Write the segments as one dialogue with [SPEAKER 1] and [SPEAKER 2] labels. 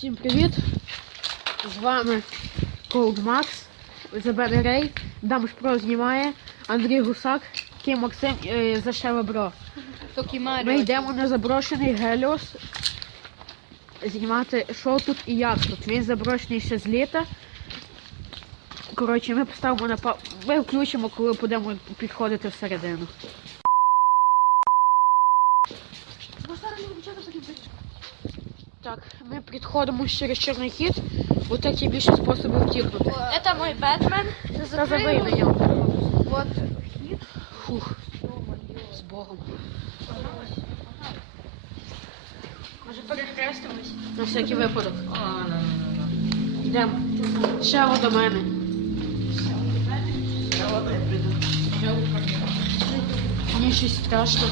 [SPEAKER 1] Всім привіт! З вами Cold Max, Забере Рей, Дамш Про знімає, Андрій Гусак, Ким Максим е, Зашева Бро. Ми йдемо на заброшений Геліос знімати, що тут і як тут. Він заброшений ще з літа. Коротше, ми поставимо на па... Ми включимо, коли будемо підходити всередину. Так, ми підходимо через чорний хід, бо так є більше способів втікнути.
[SPEAKER 2] Это мой Бэтмен.
[SPEAKER 1] Та забий на нього.
[SPEAKER 2] Вот.
[SPEAKER 1] Фух. З Богом.
[SPEAKER 2] Може перехрестимось?
[SPEAKER 1] На всякий випадок. Йдемо. Ще до мене. Мені щось страшно.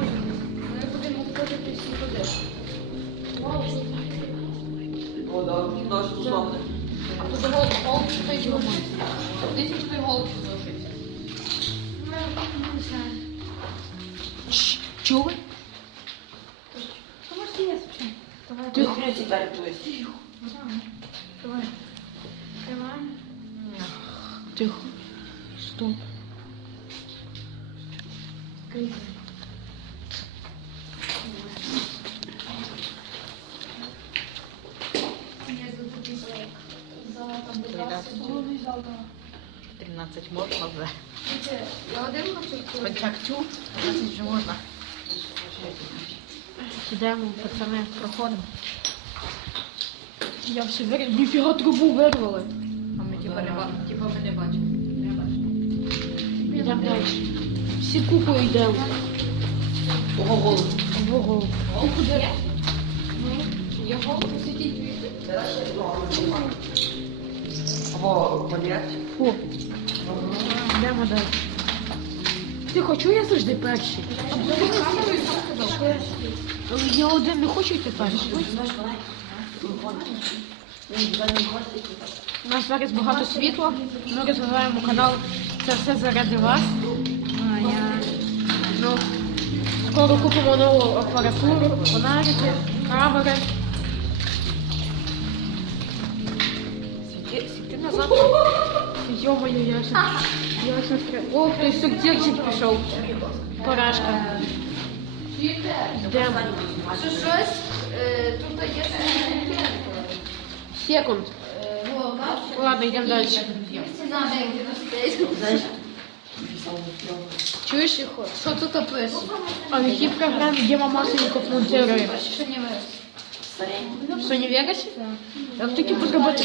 [SPEAKER 2] Ми будемо входити всі туди. А тут голод стоїть голод. Десь тут голод залишився.
[SPEAKER 1] Шш, Чули? Тихо.
[SPEAKER 2] Давай. Давай.
[SPEAKER 1] Тихо. Стоп.
[SPEAKER 2] Я
[SPEAKER 3] 13 можна вже.
[SPEAKER 2] Я один хочу.
[SPEAKER 3] Контактю 13 вже можна.
[SPEAKER 1] Йдемо, пацани, проходимо. Я все вирвав. Ніфіга трубу вирвали.
[SPEAKER 3] А ми типа не бачимо. Типа ми не бачимо. Не.
[SPEAKER 1] Йдемо далі. Всі купою йдемо.
[SPEAKER 3] Ого, голод.
[SPEAKER 1] Ого.
[SPEAKER 2] Куди? Я
[SPEAKER 3] Ого, понять.
[SPEAKER 1] Фу. Йдемо далі. Ти хочу, я завжди перший. Я один не хочу йти перший. У нас зараз багато світла. Ми розвиваємо канал. Це все заради вас. Ну, скоро купимо нову апаратуру, фонарики, камери.
[SPEAKER 3] Світи, світи назад.
[SPEAKER 1] Ё-моё, я же... Я же... стр- О, хтось субдірчик пішов. Поражка. Йдемо.
[SPEAKER 2] Що щось? е, Тут є
[SPEAKER 1] Секунд.
[SPEAKER 2] голова.
[SPEAKER 1] Ладно, йдемо далі.
[SPEAKER 2] Ціна де
[SPEAKER 1] Чуєш?
[SPEAKER 2] Що тут описує?
[SPEAKER 1] А в якій програмі Діма Масленников монтирує?
[SPEAKER 2] Що не вирос?
[SPEAKER 1] В Sony Vegas? Як таки зробити?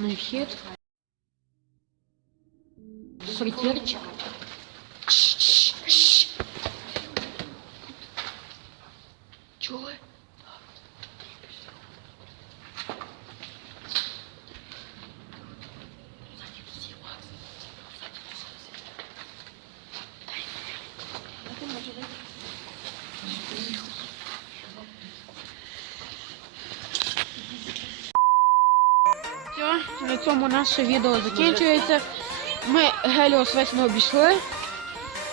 [SPEAKER 1] Головний вхід. Сортирчик. Чули? Все, на цьому наше відео закінчується. Ми Геліос весь не обійшли,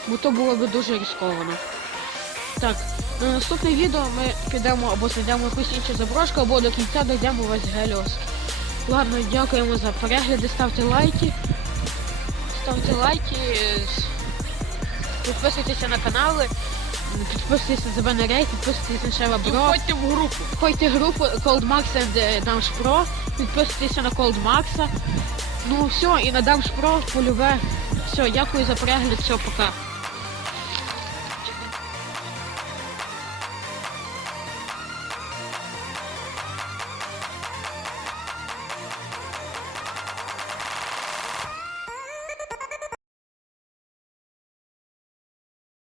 [SPEAKER 1] бо то було б дуже ризиковано. Так, на наступне відео ми підемо або знайдемо якусь іншу заброшку, або до кінця дійдемо весь Геліос. Ладно, дякуємо за перегляди, ставте лайки. Ставте лайки, підписуйтеся на канали, підписуйтесь на мене рейд, підписуйтесь на Шева Бро.
[SPEAKER 3] Входьте в групу.
[SPEAKER 1] Входьте в групу Cold Max and е, Damsh Pro, підписуйтеся на Cold Max. Ну все, і на Damsh Pro полюбе Все, дякую за перегляд, все, пока.